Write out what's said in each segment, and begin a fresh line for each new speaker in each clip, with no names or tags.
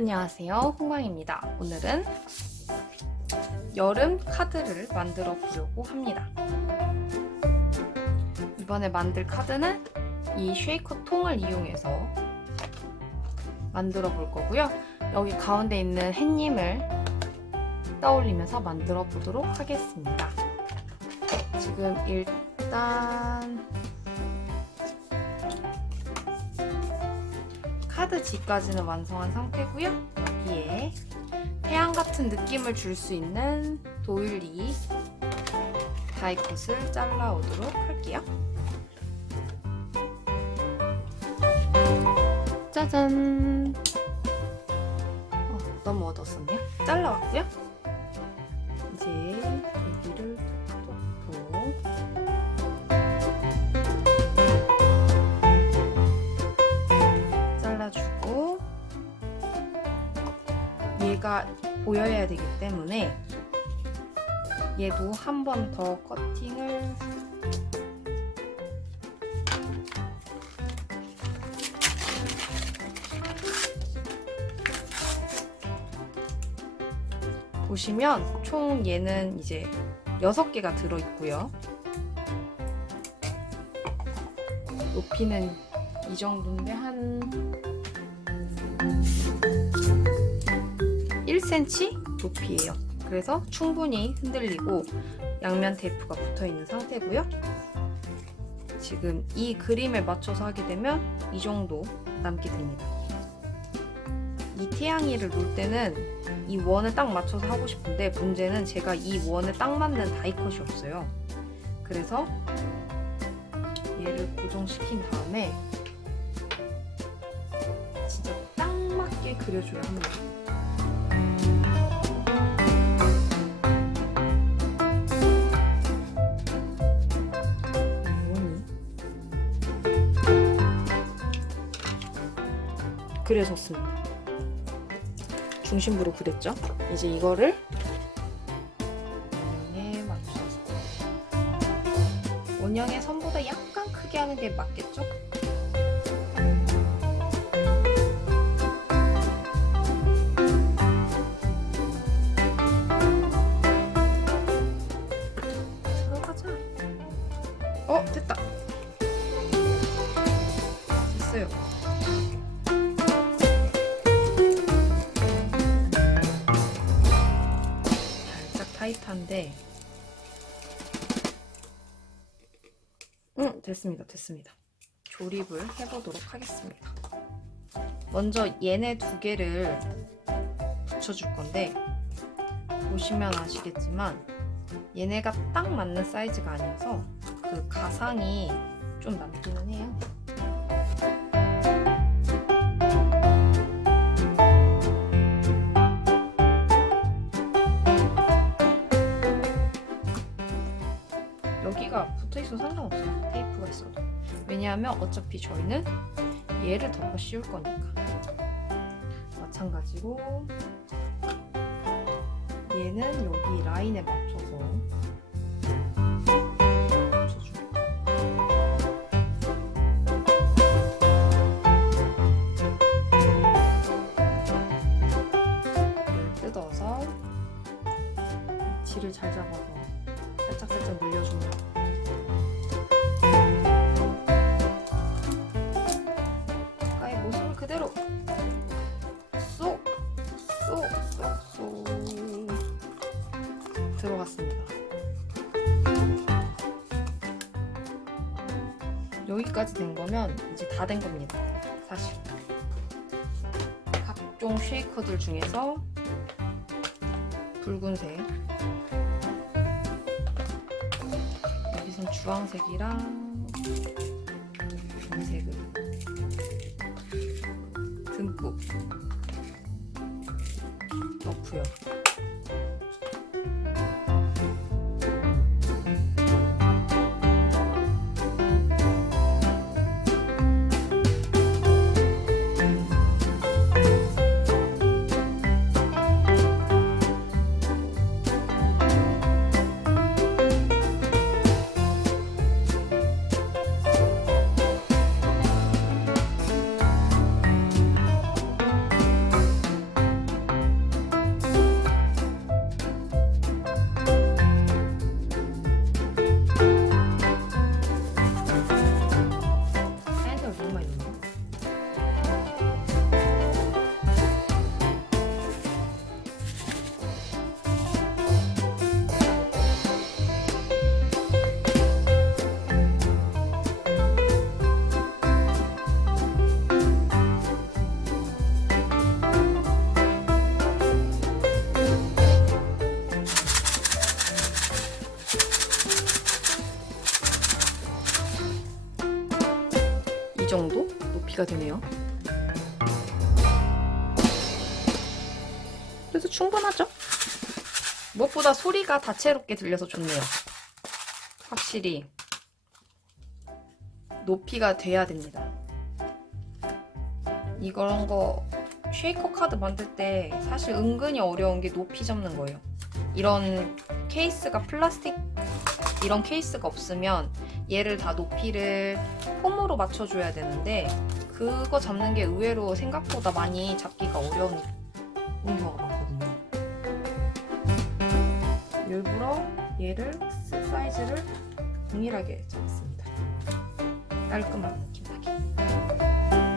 안녕하세요. 홍광입니다. 오늘은 여름 카드를 만들어 보려고 합니다. 이번에 만들 카드는 이 쉐이커 통을 이용해서 만들어 볼 거고요. 여기 가운데 있는 햇님을 떠올리면서 만들어 보도록 하겠습니다. 지금 일단 카드 G까지는 완성한 상태고요. 여기에 태양 같은 느낌을 줄 수 있는 도일리 다이컷을 잘라오도록 할게요. 짜잔! 어, 너무 어두웠었네요. 잘라왔고요. 이제 여기를 또잘 얘가 보여야 되기 때문에 얘도 한 번 더 커팅을 보시면 총 얘는 이제 6개가 들어있고요. 높이는 이 정도인데 한 1cm 높이에요. 그래서 충분히 흔들리고 양면 테이프가 붙어 있는 상태고요. 지금 이 그림에 맞춰서 하게 되면 이 정도 남게 됩니다. 이 태양이를 놓을 때는 이 원에 딱 맞춰서 하고 싶은데 문제는 제가 이 원에 딱 맞는 다이컷이 없어요. 그래서 얘를 고정시킨 다음에 진짜 딱 맞게 그려줘야 합니다. 그려졌습니다. 중심부로 그렸죠? 이제 이거를 원형에 맞춰서 원형의 선보다 약간 크게 하는 게 맞겠죠? 들어가자. 어, 됐다. 됐어요. 타이트한데. 응 됐습니다 됐습니다. 조립을 해보도록 하겠습니다. 먼저 얘네 두 개를 붙여줄 건데 보시면 아시겠지만 얘네가 딱 맞는 사이즈가 아니어서 그 가상이 좀 남기는 해요 붙어 있어도 상관없어요. 테이프가 있어도. 왜냐하면 어차피 저희는 얘를 덮어 씌울 거니까. 마찬가지로 얘는 여기 라인에 맞춰서 뜯어서 위치를 잘 잡아서 살짝살짝 늘려줍니 여기까지 된 거면 이제 다 된 겁니다. 사실. 각종 쉐이커들 중에서 붉은색 여기선 주황색이랑 금색을 듬뿍 넣고요. 높이가 되네요. 그래서 충분하죠? 무엇보다 소리가 다채롭게 들려서 좋네요. 확실히 높이가 돼야 됩니다. 이런 거 쉐이커 카드 만들 때 사실 은근히 어려운 게 높이 잡는 거예요. 이런 케이스가 플라스틱 이런 케이스가 없으면 얘를 다 높이를 폼으로 맞춰줘야 되는데 그거 잡는 게 의외로 생각보다 많이 잡기가 어려운 경우가 많거든요. 일부러 얘를 사이즈를 동일하게 잡았습니다. 깔끔한 김밥이.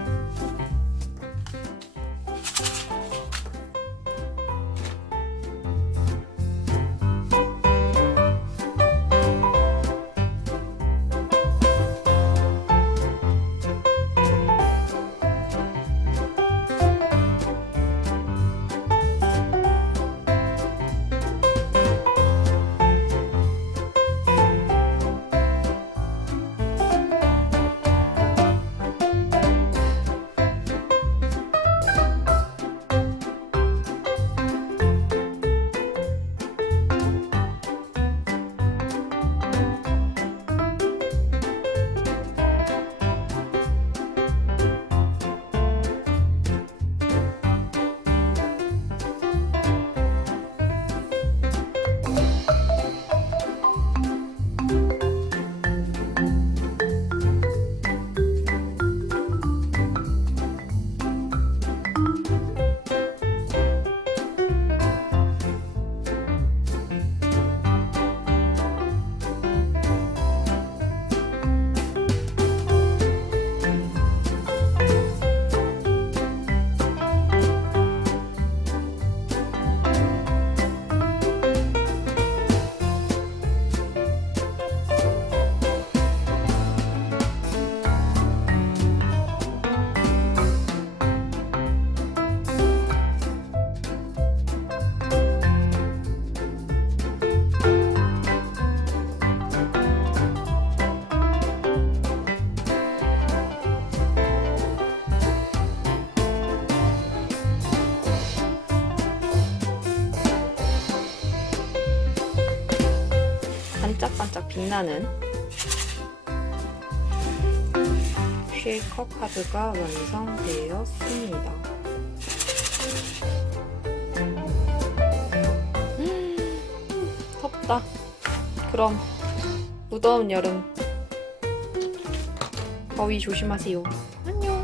반짝반짝 빛나는 쉐이커 카드가 완성되었습니다. 음, 덥다. 그럼 무더운 여름 더위 조심하세요. 안녕.